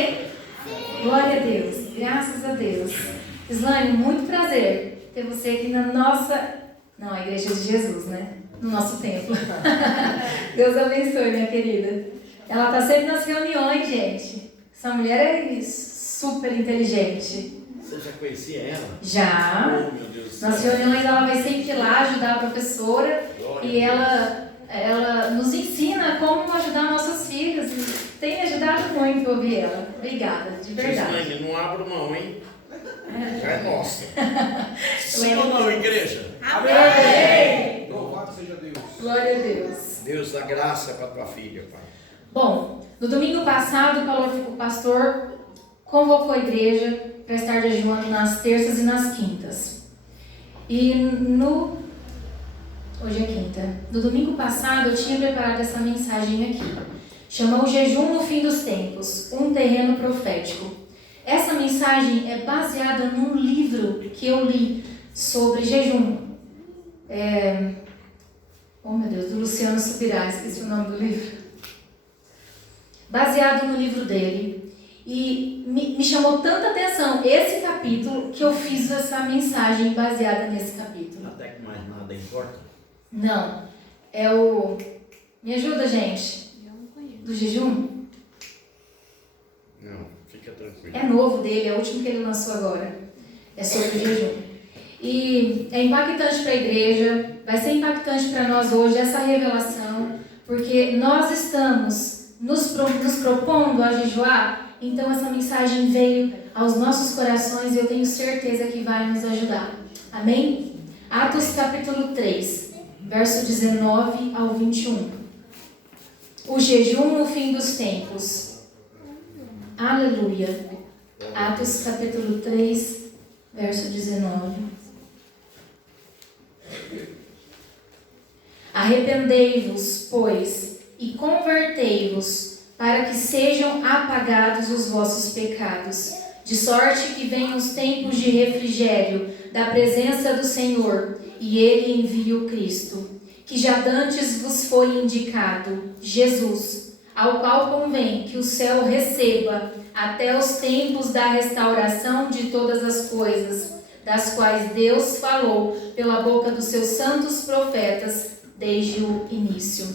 bem? Glória a Deus, graças a Deus. Islane, muito prazer ter você aqui na nossa... Não, a Igreja de Jesus, né? No nosso templo. Deus abençoe, minha querida. Ela está sempre nas reuniões, gente. Essa mulher é super inteligente. Você já conhecia ela? Já. Oh, meu Deus do céu. Nas reuniões ela vai sempre lá ajudar a professora. Glória E a Deus. ela nos ensina como ajudar nossos filhos. E tem me ajudado muito ouvir ela. Obrigada, de verdade. Gislaine, não abro mão, hein? Já é nossa. Sim Sim ou não, igreja? Amém! Louvado seja Deus. Glória a Deus. Deus dá graça para tua filha, Pai. Bom, no domingo passado o pastor convocou a igreja para estar jejuando nas terças e nas quintas. E hoje é quinta. No domingo passado eu tinha preparado essa mensagem aqui. Chama o jejum no fim dos tempos, um terreno profético. Essa mensagem é baseada num livro que eu li sobre jejum. Oh meu Deus, do Luciano Subirá, esqueci o nome do livro. Baseado no livro dele. E me chamou tanta atenção esse capítulo que eu fiz essa mensagem baseada nesse capítulo. Até que mais nada importa. Não, me ajuda, gente. Eu não conheço. Do jejum? Não, fica tranquilo. É novo dele, é o último que ele lançou agora. É sobre o jejum. E é impactante para a igreja, vai ser impactante para nós hoje essa revelação, porque nós estamos nos propondo a jejuar, então essa mensagem veio aos nossos corações e eu tenho certeza que vai nos ajudar. Amém? Atos capítulo 3, verso 19 ao 21. O jejum no fim dos tempos. Aleluia. Atos capítulo 3, verso 19. Arrependei-vos, pois, e convertei-vos, para que sejam apagados os vossos pecados, de sorte que venham os tempos de refrigério da presença do Senhor, e Ele envia o Cristo, que já dantes vos foi indicado, Jesus, ao qual convém que o céu receba até os tempos da restauração de todas as coisas, das quais Deus falou pela boca dos seus santos profetas desde o início.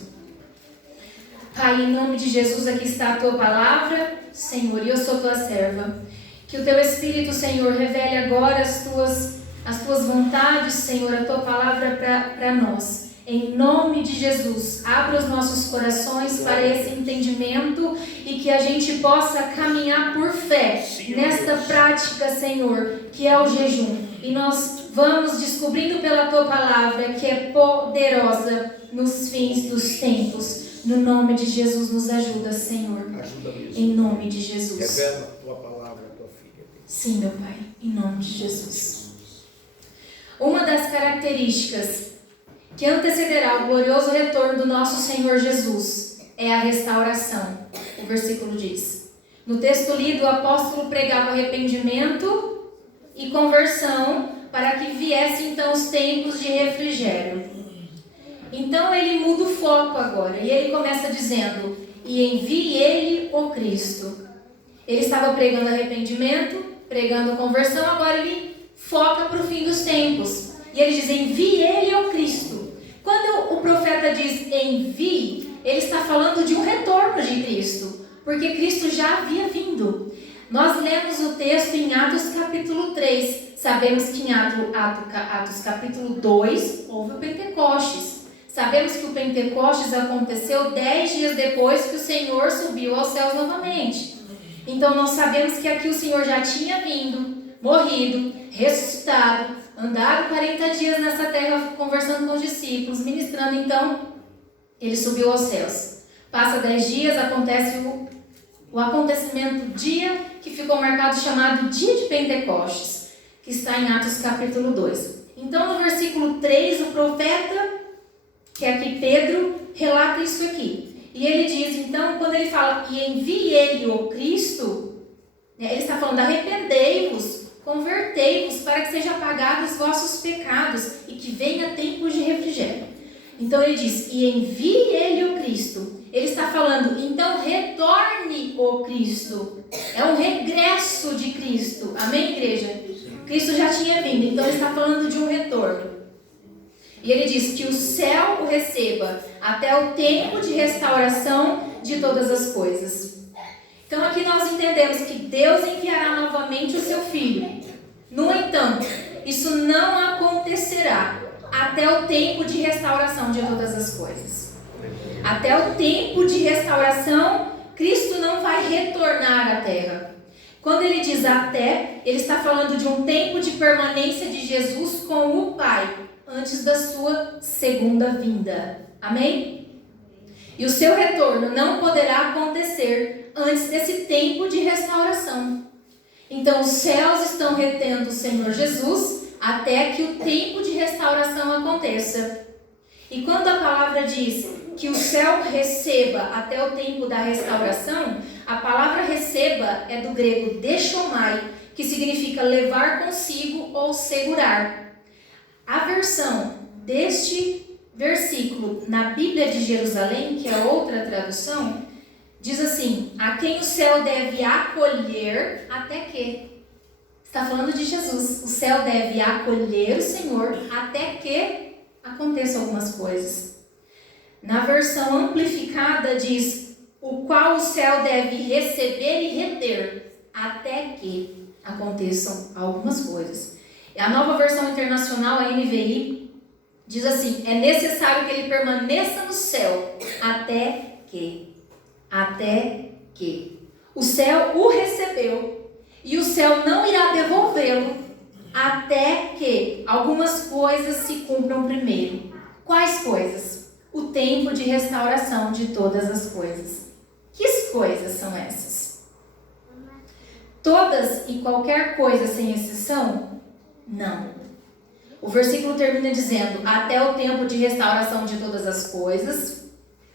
Pai, em nome de Jesus, aqui está a tua palavra, Senhor, e eu sou tua serva. Que o teu Espírito, Senhor, revele agora as tuas vontades, Senhor, a tua palavra para nós. Em nome de Jesus, abra os nossos corações para esse entendimento e que a gente possa caminhar por fé nesta prática, Senhor, que é o jejum. E nós vamos descobrindo pela tua palavra que é poderosa nos fins dos tempos. No nome de Jesus, nos ajuda, Senhor. Ajuda mesmo. Em nome de Jesus. Revela a tua palavra à tua filha. Sim, meu Pai, em nome de Jesus. Uma das características que antecederá o glorioso retorno do nosso Senhor Jesus é a restauração. O versículo diz. No texto lido, o apóstolo pregava arrependimento e conversão para que viessem então os tempos de refrigério. Então ele muda o foco agora e ele começa dizendo: e envie ele o Cristo. Ele estava pregando arrependimento, pregando conversão, agora ele foca para o fim dos tempos. E ele diz: envie ele o Cristo. Quando o profeta diz envie, ele está falando de um retorno de Cristo, porque Cristo já havia vindo. Nós lemos o texto em Atos capítulo 3. Sabemos que em Atos capítulo 2 houve o Pentecostes. Sabemos que o Pentecostes aconteceu 10 dias depois que o Senhor subiu aos céus novamente. Então nós sabemos que aqui o Senhor já tinha vindo, morrido, ressuscitado, andado 40 dias nessa terra conversando com os discípulos, ministrando. Então ele subiu aos céus. Passa 10 dias, acontece o acontecimento, dia que ficou marcado, chamado dia de Pentecostes, que está em Atos capítulo 2. Então no versículo 3, o profeta, que é aqui Pedro, relata isso aqui. E ele diz, então, quando ele fala, e envie ele o Cristo, ele está falando, arrependei-vos, convertei-vos, para que sejam apagados os vossos pecados, e que venha tempos de refrigério. Então ele diz, e envie ele o Cristo. Ele está falando, então retorne o Cristo. É um regresso de Cristo. Amém, igreja? Cristo já tinha vindo, então ele está falando de um retorno. E ele diz que o céu o receba até o tempo de restauração de todas as coisas. Então aqui nós entendemos que Deus enviará novamente o seu Filho. No entanto, isso não acontecerá até o tempo de restauração de todas as coisas. Até o tempo de restauração, Cristo não vai retornar à terra. Quando ele diz até, ele está falando de um tempo de permanência de Jesus com o Pai, antes da sua segunda vinda. Amém? E o seu retorno não poderá acontecer antes desse tempo de restauração. Então os céus estão retendo o Senhor Jesus até que o tempo de restauração aconteça. E quando a palavra diz que o céu receba até o tempo da restauração, a palavra receba é do grego deixomai, que significa levar consigo ou segurar. A versão deste versículo na Bíblia de Jerusalém, que é outra tradução, diz assim: a quem o céu deve acolher até que. Está falando de Jesus. O céu deve acolher o Senhor até que aconteçam algumas coisas. Na versão amplificada diz: o qual o céu deve receber e reter até que aconteçam algumas coisas. A nova versão internacional, a NVI, diz assim: é necessário que ele permaneça no céu até que. Até que. O céu o recebeu e o céu não irá devolvê-lo até que algumas coisas se cumpram primeiro. Quais coisas? O tempo de restauração de todas as coisas. Que coisas são essas? Todas e qualquer coisa sem exceção? Não. O versículo termina dizendo: até o tempo de restauração de todas as coisas,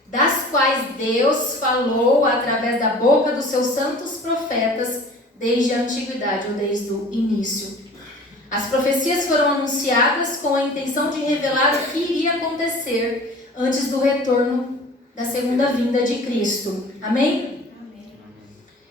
das quais Deus falou através da boca dos seus santos profetas desde a antiguidade ou desde o início. As profecias foram anunciadas com a intenção de revelar o que iria acontecer antes do retorno da segunda vinda de Cristo. Amém? Amém.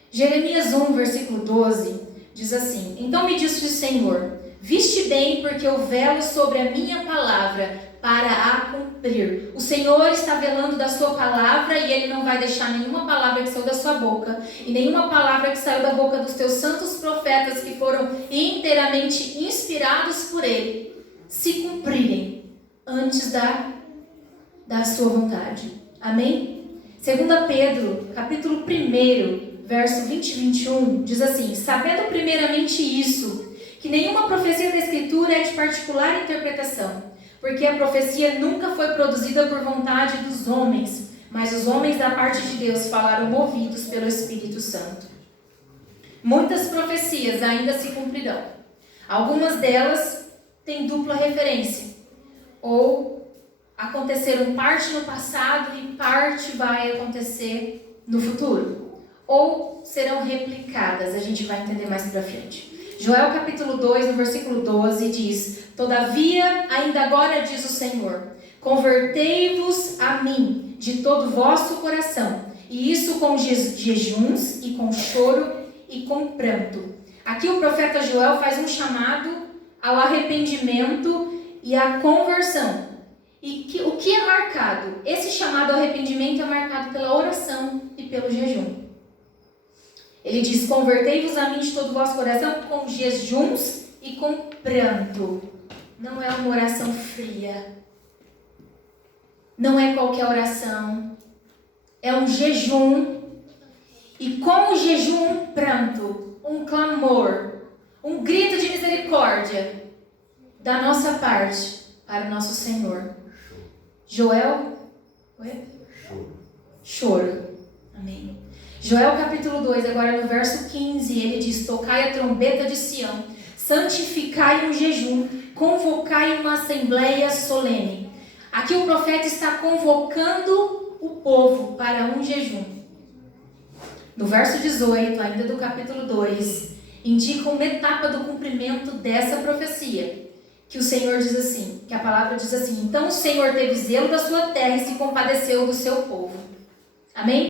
Jeremias 1, versículo 12, diz assim: então me disse o Senhor: viste bem, porque eu velo sobre a minha palavra para a cumprir. O Senhor está velando da sua palavra e Ele não vai deixar nenhuma palavra que saiu da sua boca e nenhuma palavra que saiu da boca dos teus santos profetas que foram inteiramente inspirados por Ele se cumprirem antes da sua vontade. Amém? 2 Pedro, capítulo 1, verso 20 e 21, diz assim: sabendo primeiramente isso, que nenhuma profecia da Escritura é de particular interpretação, porque a profecia nunca foi produzida por vontade dos homens, mas os homens da parte de Deus falaram movidos pelo Espírito Santo. Muitas profecias ainda se cumprirão. Algumas delas têm dupla referência, ou aconteceram parte no passado e parte vai acontecer no futuro, ou serão replicadas. A gente vai entender mais pra frente. Joel capítulo 2, no versículo 12, diz: todavia, ainda agora diz o Senhor, convertei-vos a mim de todo o vosso coração, e isso com jejuns e com choro e com pranto. Aqui o profeta Joel faz um chamado ao arrependimento e à conversão. E o que é marcado? Esse chamado ao arrependimento é marcado pela oração e pelo jejum. Ele diz: convertei-vos a mim de todo o vosso coração com jejuns e com pranto. Não é uma oração fria. Não é qualquer oração. É um jejum. E com o jejum, um pranto, um clamor, um grito de misericórdia da nossa parte para o nosso Senhor. Joel? Choro. Amém. Joel capítulo 2, agora no verso 15, ele diz: tocai a trombeta de Sião, santificai um jejum, convocai uma assembleia solene. Aqui o profeta está convocando o povo para um jejum. No verso 18, ainda do capítulo 2, indica uma etapa do cumprimento dessa profecia, que o Senhor diz assim, que a palavra diz assim: então o Senhor teve zelo da sua terra e se compadeceu do seu povo. Amém?